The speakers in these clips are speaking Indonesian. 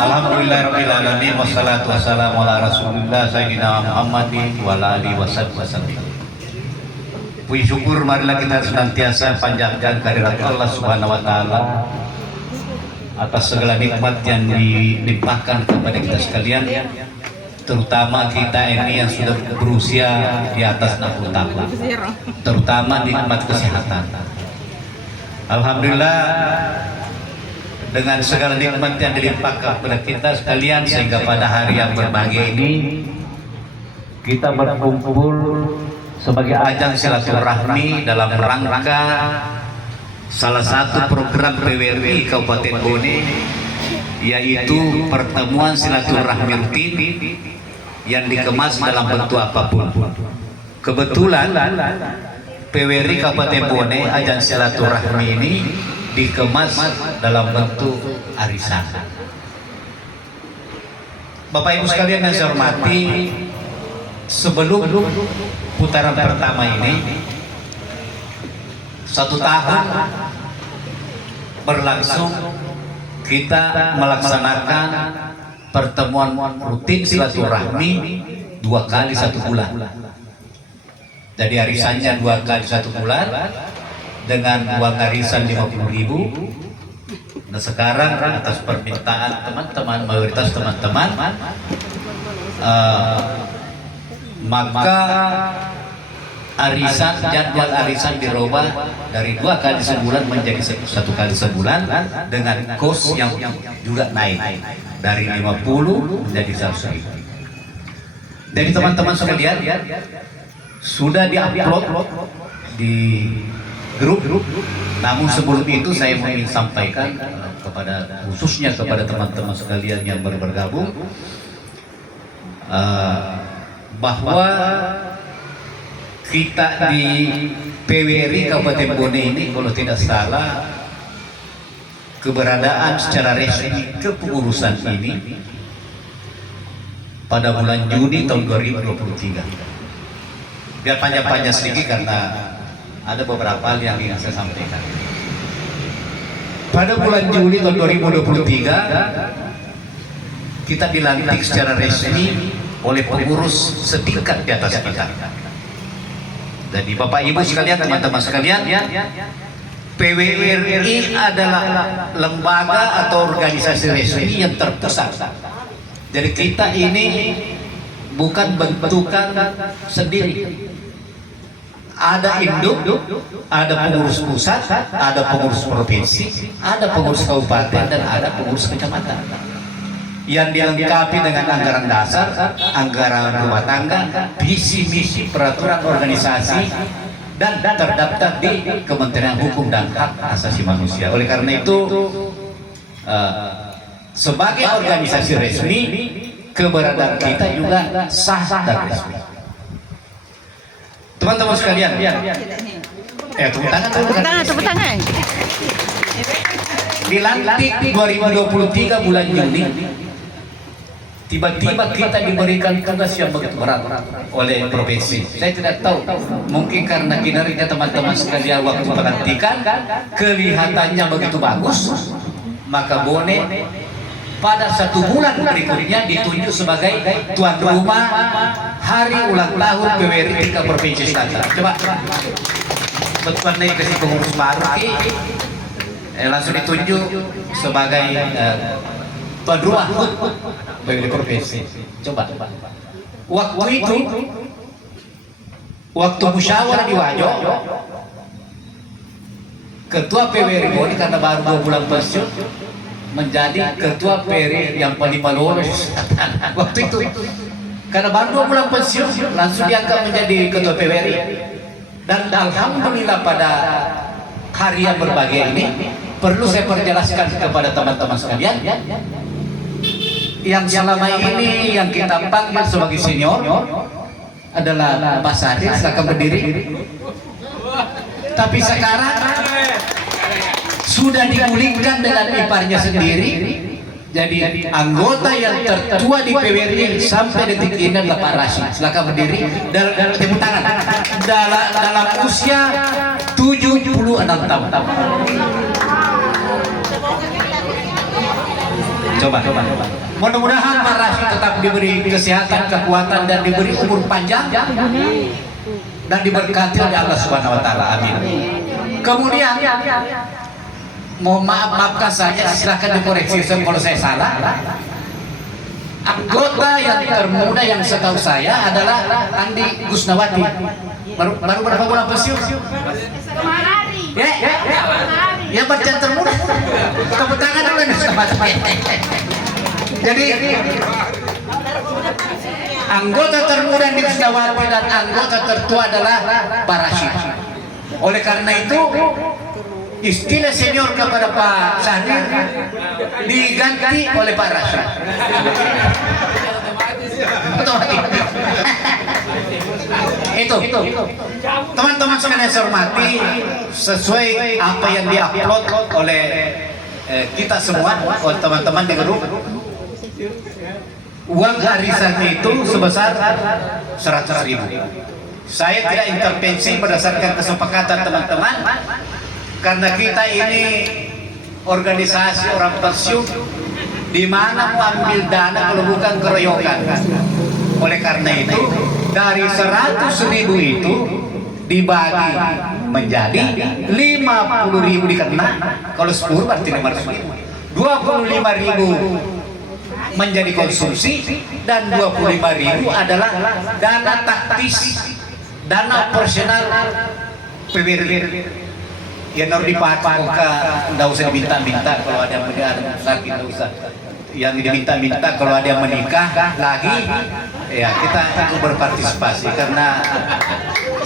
Alhamdulillahirabbil alamin wassalatu wassalamu ala Rasulillah sayyidina Muhammadin wa ala alihi wasallam. Puji syukur marilah kita senantiasa panjatkan kehadirat Allah Subhanahu wa taala atas segala nikmat yang dilimpahkan kepada kita sekalian, terutama kita ini yang sudah berusia di atas 60 tahun, terutama nikmat kesehatan. Alhamdulillah, dengan segala nikmat yang dilimpahkan kepada kita sekalian, sehingga pada hari yang berbahagia ini kita berkumpul sebagai ajang silaturahmi dalam rangka salah satu program PWRI Kabupaten Bone, yaitu pertemuan silaturahmi rutin yang dikemas dalam bentuk apapun. Kebetulan PWRI Kabupaten Bone ajang silaturahmi ini dikemas dalam bentuk arisan. Bapak Ibu sekalian yang saya hormati, sebelum putaran pertama ini 1 tahun berlangsung, kita melaksanakan pertemuan rutin silaturahmi 2 kali 1 bulan. Jadi arisannya 2 kali 1 bulan dengan uang arisan 50.000. Nah sekarang atas permintaan teman-teman, mayoritas teman-teman, maka arisan, jadwal arisan dirubah dari 2 kali sebulan menjadi 1 kali sebulan dengan kos yang juga naik dari 50 menjadi 100.000. Jadi teman-teman sekalian, sudah diupload di grup. Namun sebelum itu saya ingin sampaikan kepada, khususnya kepada teman-teman sekalian yang baru bergabung, bahwa kita di PWRI Kabupaten Bone ini, kalau tidak salah, keberadaan secara resmi kepengurusan ini pada bulan Juni tahun 2023. Biar panjang-panjang sedikit karena ada beberapa hal yang ingin saya sampaikan. Pada bulan Juli tahun 2023 kita dilantik secara resmi oleh pengurus setingkat di atas kita. Jadi Bapak Ibu sekalian, teman-teman sekalian, PWRI adalah lembaga atau organisasi resmi yang terpusat. Jadi kita ini bukan bentukan sendiri. Ada induk, ada pengurus pusat, ada pengurus provinsi, ada pengurus kabupaten, dan ada pengurus kecamatan yang dilengkapi dengan anggaran dasar, anggaran rumah tangga, visi misi, peraturan organisasi, dan terdaftar di Kementerian Hukum dan Hak Asasi Manusia. Oleh karena itu, sebagai organisasi resmi, keberadaan kita juga sah dan resmi. Teman-teman sekalian, tepuk tangan. Dilantik 2023 bulan Juni, tiba-tiba kita diberikan tugas yang begitu berat oleh provinsi. Saya tidak tahu, mungkin karena kinerja teman-teman sekalian waktu pelantikan kelihatannya begitu bagus, maka Bone pada 1 bulan berikutnya ditunjuk sebagai tuan rumah hari ulang tahun PWRI tingkat provinsi Selatan. Coba betulan nih kasih pengurus baru, langsung ditunjuk sebagai tuan rumah PWRI provinsi. Coba waktu itu, waktu musyawarah di Wajo, ketua PWRI Bone karena baru 2 bulan pensiun menjadi ketua PWRI yang paling lolos waktu itu, karena baru 2 bulan pensiun langsung diangkat menjadi ketua PWRI. Dan alhamdulillah pada hari yang berbahagia ini perlu saya perjelaskan kepada teman-teman sekalian, yang selama ini yang kita panggil sebagai senior adalah Pak Sari, silakan berdiri. Tapi sekarang sudah digulingkan dengan iparnya sendiri. Jadi anggota yang tertua di PWRI sampai detik ini adalah Pak Rashid. Silakan berdiri. Dalam tepuk tangan. Dalam usia 76 tahun. Coba. Mudah-mudahan Pak Rashid tetap diberi kesehatan, kekuatan, dan diberi umur panjang dan diberkati oleh Allah Subhanahu Wa Taala. Amin. Kemudian, mohon maafkan saya, silahkan dikoreksi kalau saya salah. Anggota yang termuda yang setahu saya adalah Andi Gusnawati. Baru berapa bulan pensiun? Ya baca termuda. Tepuk tangan dulu Gusnawati. Jadi anggota termuda di Gusnawati dan anggota tertua adalah Pak Rashid. Oleh karena itu istilah senior kepada Pak Syahrir diganti oleh Pak Rashid. Itu teman-teman sekalian saya hormati, sesuai apa yang diupload oleh kita semua, oleh teman-teman di grup, uang arisan itu sebesar 100.000. Saya tidak intervensi berdasarkan kesepakatan teman-teman, karena kita ini organisasi orang pensiun, di mana mau ambil dana kalau bukan keroyokan. Oleh karena itu, dari 100.000 itu dibagi menjadi 50.000 dikena, kalau 10 berarti 500.000, 25.000 menjadi konsumsi, dan 25.000 adalah dana taktis, dana operasional PWRI. Ya harus dipakai, nggak usah diminta-minta kalau ada yang sakit, nggak usah. Yang diminta-minta kalau ada yang menikah lagi, ya kita ikut berpartisipasi, karena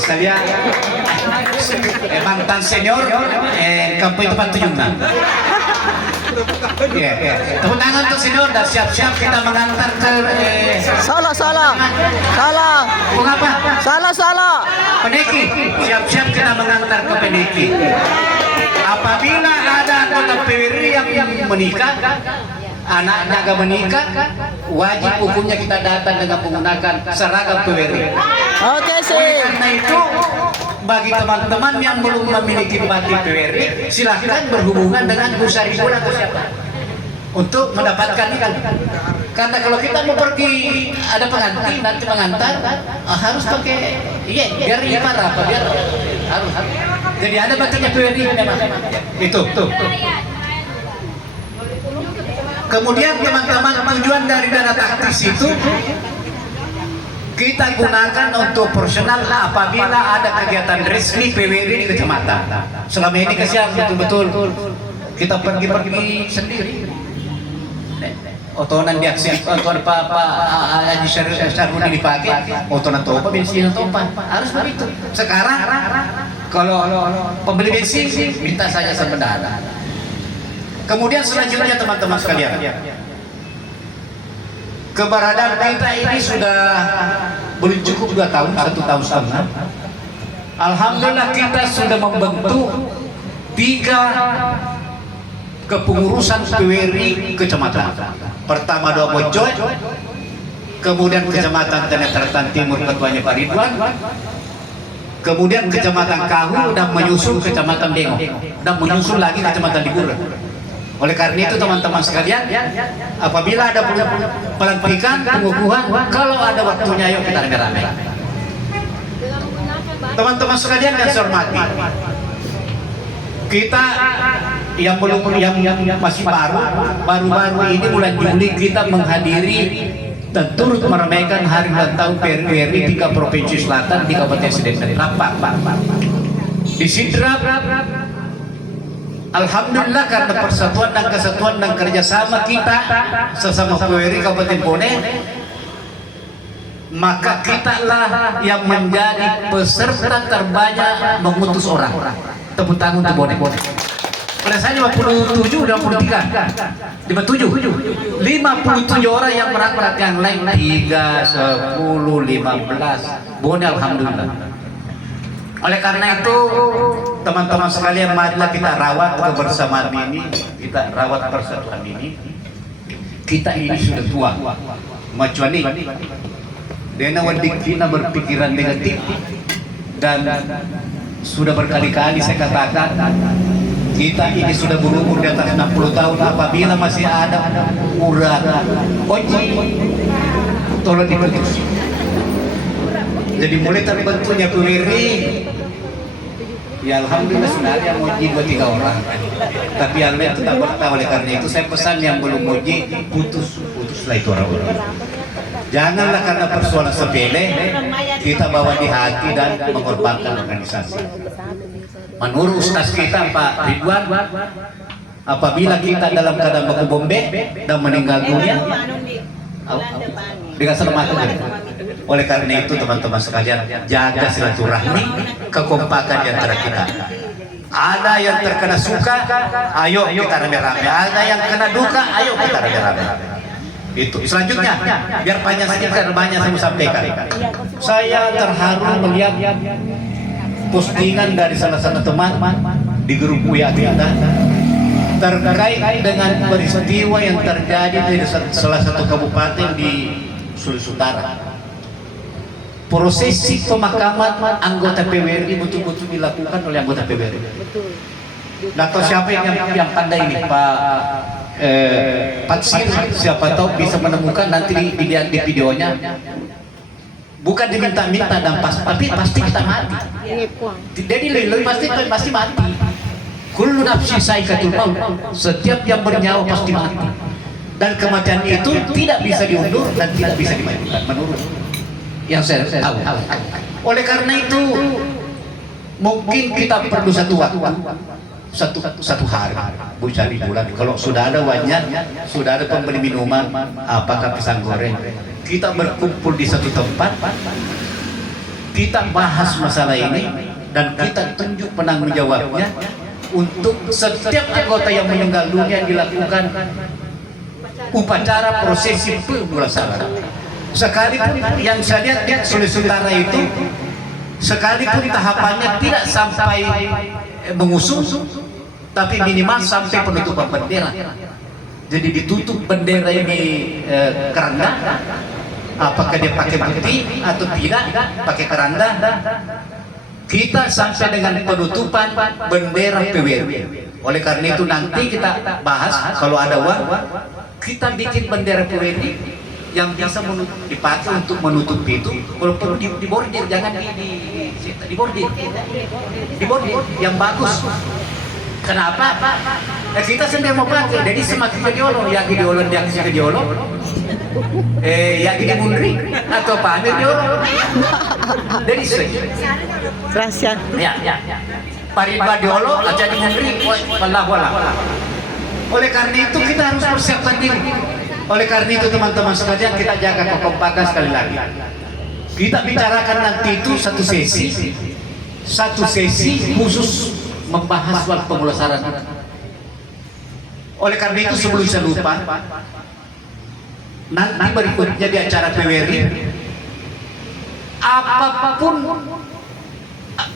saya mantan senior kampung tempat tujuan. Tepuk tangan untuk senior, dan siap-siap kita mengantar ke Salah. Mengapa? Salah. Pendeki, siap-siap kita mengantar ke pendeki. Apabila ada anggota PWRI yang menikah, anaknya agak menikah, wajib hukumnya kita datang dengan menggunakan seragam PWRI. Oke sih. Oleh karena itu, bagi teman-teman yang belum memiliki batik PWRI, silahkan berhubungan dengan Bu Sariful atau siapa untuk mendapatkan itu. Karena kalau kita mau pergi ada pengantin, nanti mengantar, harus pakai biar ipar apa, biar harus. Jadi ada batiknya PWRI memang. Itu. Kemudian teman-teman, tujuan dari dana taktis itu kita gunakan untuk personal apabila ada kegiatan resmi PWRI di kecamatan. Selama ini kesian betul-betul kita pergi sendiri. Otonan di aksi, otonan Pak Haji Syarhudi dipakai, otonan topa, bensin topa, harus begitu. Sekarang kalau pembeli bensin minta saja sebenarnya. Kemudian selanjutnya teman-teman sekalian, keberadaan kita ini sudah belum cukup 2 tahun, 1 tahun setengah. Alhamdulillah kita sudah membentuk 3 kepengurusan PWRI kecamatan. Pertama Dobojo, kemudian kecamatan Tenetretan Timur ketuanya Pak Ridwan, kemudian kecamatan Kahu, dan menyusul kecamatan Dengo, dan menyusul lagi kecamatan Ligura. Oleh karena itu teman-teman sekalian, apabila ada pelantikan, pengukuhan, kalau ada waktunya ayo kita rame-rame. Teman-teman sekalian yang saya hormati, kita yang masih baru-baru ini bulan Juli kita menghadiri dan turut meramaikan hari ulang tahun PWRI 3 Provinsi Selatan di Kabupaten Sedeng. Di Sidrap, alhamdulillah karena persatuan dan kesatuan dan kerjasama kita sesama PWRI Kabupaten Bone, maka kitalah yang menjadi peserta terbanyak mengutus orang. Tepuk tangan untuk Bone. Pada saya 57 dan 53, 57 orang yang merat-merat, yang lain 3, 10, 15. Bone alhamdulillah. Oleh karena itu teman-teman sekalian, marilah kita rawat kebersamaan ini, kita rawat persatuan ini. Kita ini sudah tua, macam ini. Dena wadikina berpikiran negatif, dan sudah berkali-kali saya katakan Kita ini sudah berumur di atas 60 tahun, apabila masih ada urat oji, tolong diputus. Jadi mulai terbentuknya PWRI, ya alhamdulillah sudah ada yang uji 2-3 orang. Tapi yang lain tidak bertahu. Oleh karena itu saya pesan yang belum uji, putuslah itu orang-orang. Janganlah karena persoalan sepele kita bawa di hati dan mengorbankan organisasi. Menurut Ustaz kita Pak Ridwan, apabila kita dalam keadaan baku bombe dan meninggal dunia dengan selamat. Oleh karena itu teman-teman sekalian, jaga silaturahmi, kekompakan di antara kita. Ada yang terkena suka, ayo kita rame-rame. Ada yang kena duka, ayo kita rame-rame. Itu selanjutnya, biar panjang sedikit banyak saya mau sampaikan. Saya terharu melihat postingan dari salah satu teman di grup WA kita terkait dengan peristiwa yang terjadi di salah satu kabupaten di Sulawesi Utara. Prosesi pemakaman anggota PWRI betul-betul dilakukan oleh anggota PWRI. Nggak tahu siapa yang pandai ini, Pak Sir, siapa tahu bisa menemukan nanti di videonya. Bukan diminta-minta dan tapi pasti kita mati. Jadi pasti mati. Kullu nafsin saikatul maut. Setiap yang bernyawa pasti mati. Dan kematian itu tidak bisa diundur dan tidak bisa dimajukan menurut yang saya tahu. Oleh karena itu mungkin kita perlu satu waktu, satu hari, bisa di bulan. Kalau sudah ada wajan, sudah ada pembeli minuman, apakah pisang goreng, kita berkumpul di satu tempat, kita bahas masalah ini dan kita tunjuk penanggung jawabnya untuk setiap anggota yang meninggal dunia dilakukan upacara prosesi pemulasaran. Sekalipun yang saya lihat di Sulawesi Utara itu, sekalipun tahapannya tidak sampai mengusung, tapi minimal sampai penutupan bendera. Jadi ditutup bendera ini keranda, apakah dia pakai putih atau tidak pakai keranda, kita sampai dengan penutupan bendera PWRI. Oleh karena itu nanti kita bahas, kalau ada uang kita bikin bendera PWRI yang bisa dipakai untuk menutup itu. Kalau perlu dibordir, jangan dibordir yang bagus. Kenapa? Kita sendiri mau pakai, jadi semakin kediolong, yang kediolong yang kediolong, yang dibundri atau apa kediolong. Jadi Rahasia. ya. Pariba diolong, aja dibundri, wala. Oleh karena itu kita harus persiapkan diri. Oleh karena itu teman-teman sekalian, kita jaga kekompakan sekali lagi. Kita bicarakan nanti itu satu sesi khusus membahas soal pemulasaran. Oleh karena itu sebelum saya lupa, nanti berikutnya di acara PWRI, apapun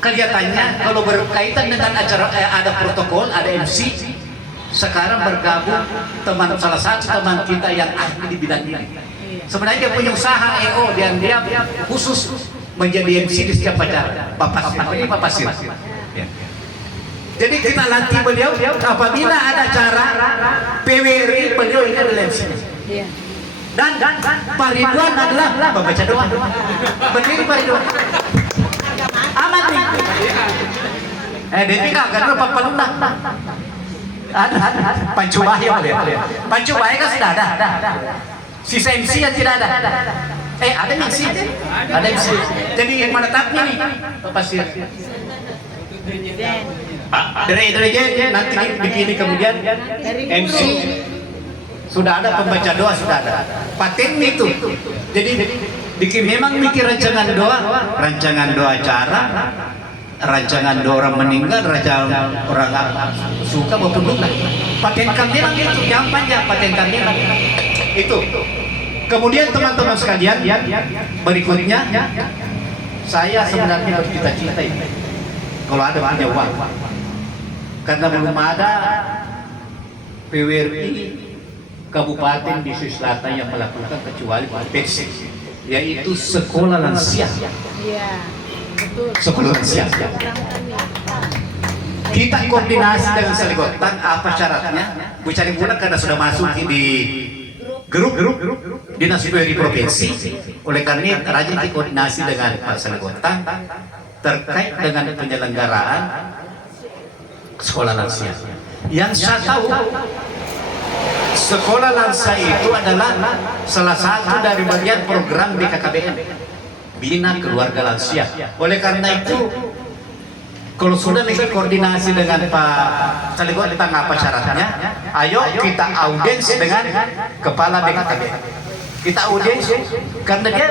kelihatannya kalau berkaitan dengan acara ada protokol, ada MC. Sekarang bergabung salah satu teman kita yang ahli di bidang ini. Sebenarnya dia punya usaha EO dan dia khusus menjadi MC di setiap acara. Pak Pasir. Jadi kita nanti beliau apabila ada acara PWRI, beliau ini adalah MC. Dan Pak Ridwan adalah pembaca doa. Berdiri Pak Ridwan. Aman nih. Dia kan lupa pelunang. Ada Pancu Bahaya Pancu Bahaya kan sudah ada. Sisa MC yang tidak ada. Ada MC. Jadi yang menetapnya nih Pak Pasir. Dari nanti bikin kemudian MC sudah ada, pembaca doa sudah ada. Paten itu. Jadi memang bikin rancangan doa acara, rancangan doa orang meninggal, rancangan orang suka maupun duka. Patenkan memang itu, yang panjang patenkan memang itu. Kemudian teman-teman sekalian, berikutnya saya sebenarnya bercita-cita ini kalau ada punya uang, karena belum ada PWRI kabupaten di Sulawesi Selatan yang melakukan kecuali PEPS, yaitu sekolah lansia. Sekolah lansia. kita koordinasi dengan Seligotan. Apa syaratnya? Bu Cari Bulan karena sudah masuk di grup Dinas PWRI Provinsi. Oleh karena itu rajin koordinasi dengan Pak Seligotan terkait dengan penyelenggaraan sekolah lansia. Yang saya tahu sekolah lansia itu adalah salah satu dari bagian program BKKBN, Bina Keluarga Lansia. Oleh karena itu, kalau sudah bikin koordinasi dengan Pak Seligotan apa syaratnya, ayo kita audiens dengan Kepala BKKBN. Kita audiens karena dia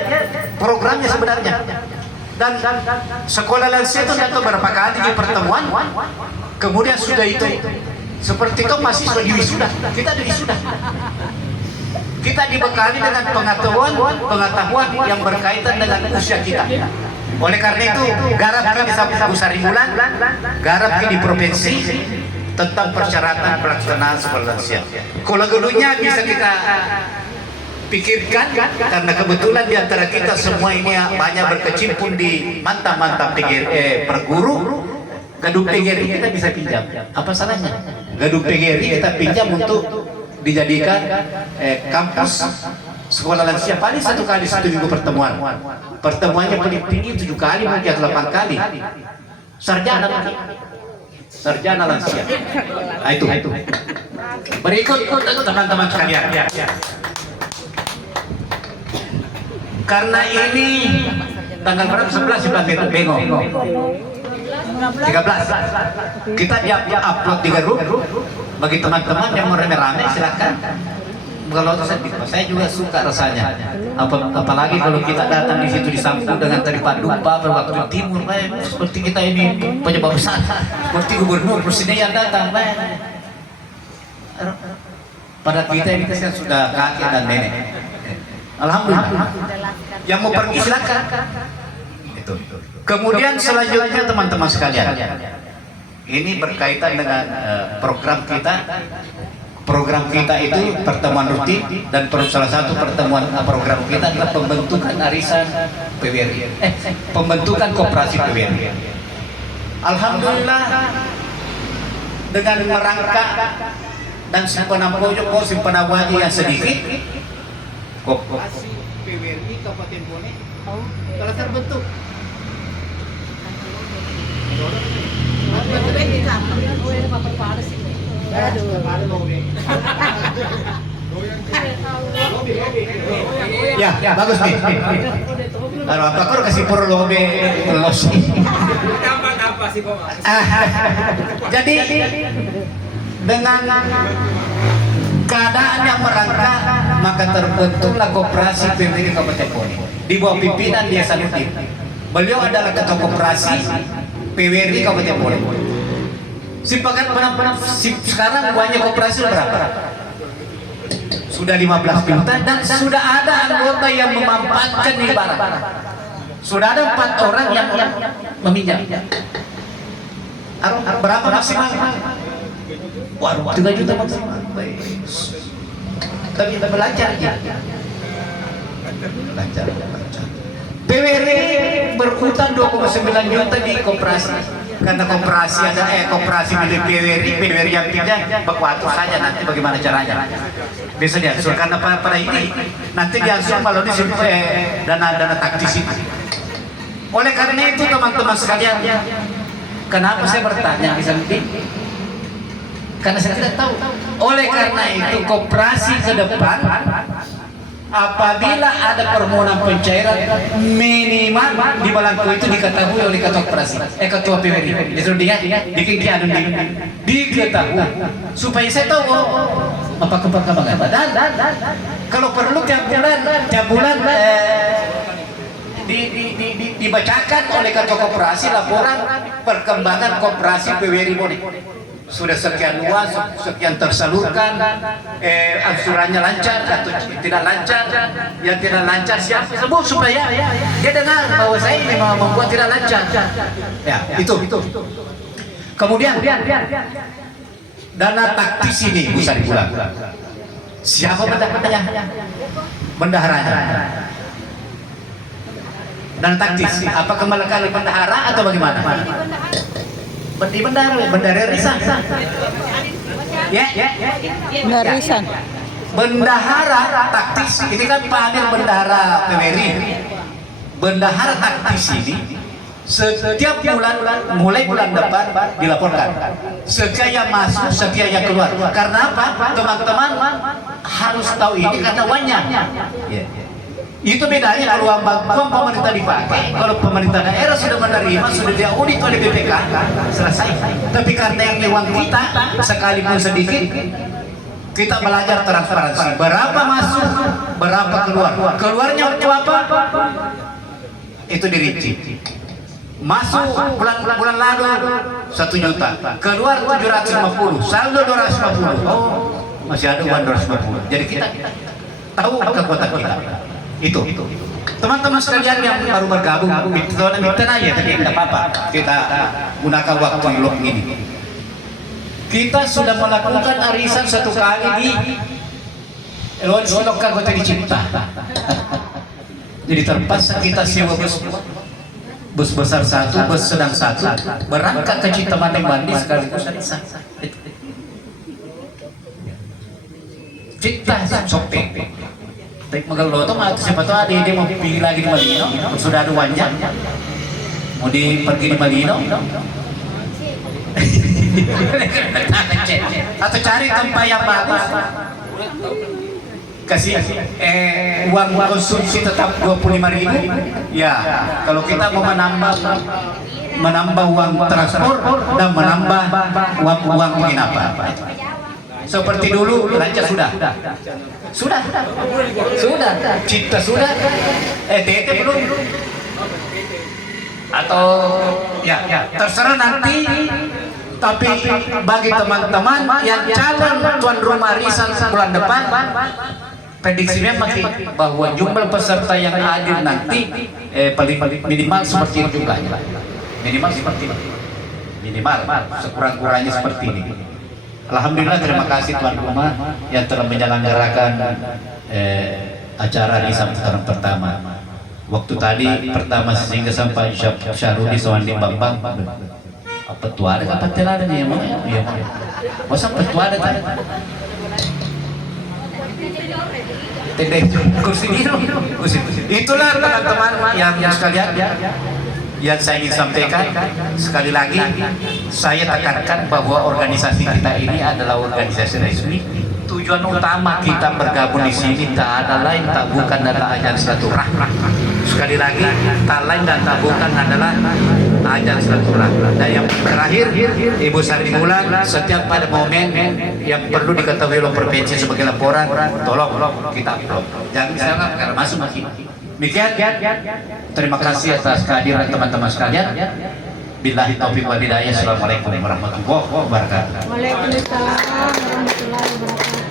programnya sebenarnya. Dan sekolah lansia itu datang beberapa kali di pertemuan, kemudian sudah itu seperti itu mahasiswa di wisuda, kita di wisuda. Kita dibekali dengan pengetahuan yang berkaitan dengan usia kita. Oleh karena itu, garap kami sampai Bu Sari Bulan, garap di provinsi tentang persyaratan pelaksanaan sekolah lansia. Kalau dulunya bisa kita pikirkan, karena kebetulan di antara kita semua ini banyak berkecimpung di mantap-mantap perguru. Gedung PGRI kita bisa pinjam. Apa salahnya? Gedung PGRI kita pinjam untuk dijadikan kampus sekolah lansia. Paling 1 kali 1 minggu pertemuan. Pertemuannya paling tinggi 7 kali, mungkin 8 kali. Sarjana lansia. Nah, itu. Berikut teman-teman sekalian. Karena ini tanggal berapa? 11 bengong. 13. Kita upload di grup. Bagi teman-teman yang mau rame-rame silakan. Kalau saya juga suka rasanya. Apalagi kalau kita datang di situ disambut dengan tari padupa berwaktu timur, seperti kita ini penyebab besar, seperti gubernur presiden yang datang. Pada kita ini kan sudah kakek dan nenek. Alhamdulillah. Yang mau pergi silakan. Itu. Kemudian selanjutnya teman-teman sekalian, ini berkaitan dengan program kita. Program kita itu pertemuan rutin dan salah satu pertemuan program kita adalah pembentukan arisan PWRI, pembentukan koperasi PWRI. Alhamdulillah dengan merangka dan simpanan pojok simpanan wajib yang sedikit, koperasi PWRI Kabupaten Bone telah terbentuk. Ya, bagus nih. Apa kau kasih por lobe los. Apa sih, Bang? Jadi dengan keadaan yang merangka, maka terbentuklah koperasi PWRI Kabupaten Bone di bawah pimpinan Dia Sanuddin. Beliau adalah ketua koperasi PWRI Kabupaten Bone. Simpakan sekarang banyak koperasi berapa? Sudah 15 juta dan sudah ada anggota yang memanfaatkan ibarat. Sudah ada 4 orang yang meminjam. Berapa maksimal? Waduh, 3 juta maksimal. Tapi kita belajar aja. Belajar. PWRI berhutang 2,9 juta di koperasi. Karena koperasi ada koperasi milik PWRI yang pinjam berkuatu saja nanti bagaimana caranya bisa diatur karena pada ini nanti diatur kalau di dana taktis itu. Oleh karena itu teman-teman sekalian, kenapa saya bertanya di samping? Karena saya tidak tahu. Oleh karena itu koperasi ke depan apabila ada permohonan pencairan minimal di balangku itu diketahui oleh ketua koperasi, ketua PWRI, itu dia diketahui supaya saya tahu apa perkembangan. Dan kalau perlu tiap bulan dibacakan oleh ketua koperasi laporan perkembangan koperasi PWRI Bone. Sudah sekian luas, sekian tersalurkan, angsurannya lancar atau tidak lancar, yang tidak lancar siapa sebut supaya dia dengar bahwa saya ini membuat tidak lancar. Ya, itu. Kemudian dana taktis ini Bu Sari Bulan. Siapa bendaharanya? Bendaharanya. Dan taktis, apakah melekat bendahara atau bagaimana? Di bendara Risan. Ya. Ngarisan. Bendahara taktis ini kan Pak Amir bendahara PWRI. Bendahara taktis ini setiap bulan mulai bulan depan dilaporkan sekian masuk sekian yang keluar. Karena apa? Teman-teman harus tahu ini karena uangnya. Itu bedanya kalau uang pemerintah dipakai, kalau pemerintah daerah sudah menerima, sudah diaudit oleh BPK, selesai. Tapi karena yang uang kita sekalipun sedikit, kita belajar transparansi. Berapa masuk, berapa keluar. Keluarnya untuk apa? Itu dirinci. Masuk bulan lalu 1 juta, keluar 750, saldo 250. Oh, masih ada uang 250. Jadi kita tahu kekuatan kita. Itu. Teman-teman sekalian yang baru bergabung, itu minta aja tadi tidak apa-apa. Kita gunakan waktu yang ini. Kita sudah melakukan arisan 1 kali di Lonsolok Kagota Dicipta. Jadi terpaksa kita sewa bus besar 1, bus sedang 1, berangkat ke Cintamani Mandi sekaligus arisan. Cipta shopping. Tapi Megaloto mah siapa tahu ada ide mau pilih lagi di Malino, sudah ada wanjang, mau pergi di Malino, atau cari tempat yang bagus, kasih uang konsumsi tetap 25.000, ya kalau kita mau menambah uang transport dan menambah uang penginapan. Seperti dulu Ranca sudah, Cipta sudah, TT belum, atau ya terserah nanti. Tapi bagi teman-teman yang calon tuan rumah arisan bulan depan, prediksinya makin bahwa jumlah peserta yang hadir nanti paling minimal seperti itu jumlahnya, minimal sekurang-kurangnya seperti ini. Alhamdulillah, terima kasih tuan rumah yang telah menyelenggarakan acara arisan putaran pertama. Waktu tadi pertama sehingga sampai Syahrudi Sawandi Bambang. Apa tuh ada apa telada nih emang? Iya mau. Masa petua ada tadi? Kursi biru. Itulah teman-teman yang sekalian. Yang saya ingin sampaikan sekali lagi, saya tekankan bahwa organisasi kita ini adalah organisasi resmi. Tujuan utama kita bergabung di sini tak ada lain tak bukan adalah ajaran silaturahmi. Sekali lagi, tak lain dan tak bukan adalah ajaran silaturahmi. Dan yang terakhir, Ibu Sari Bulan, setiap pada momen yang perlu diketahui oleh provinsi sebagai laporan, tolong kita upload. Jangan misalnya karena masuk makin. Demikian, terima kasih atas kehadiran teman-teman sekalian. Billahi taufiq wal hidayah. Assalamualaikum warahmatullahi wabarakatuh. Waalaikumsalam warahmatullahi wabarakatuh.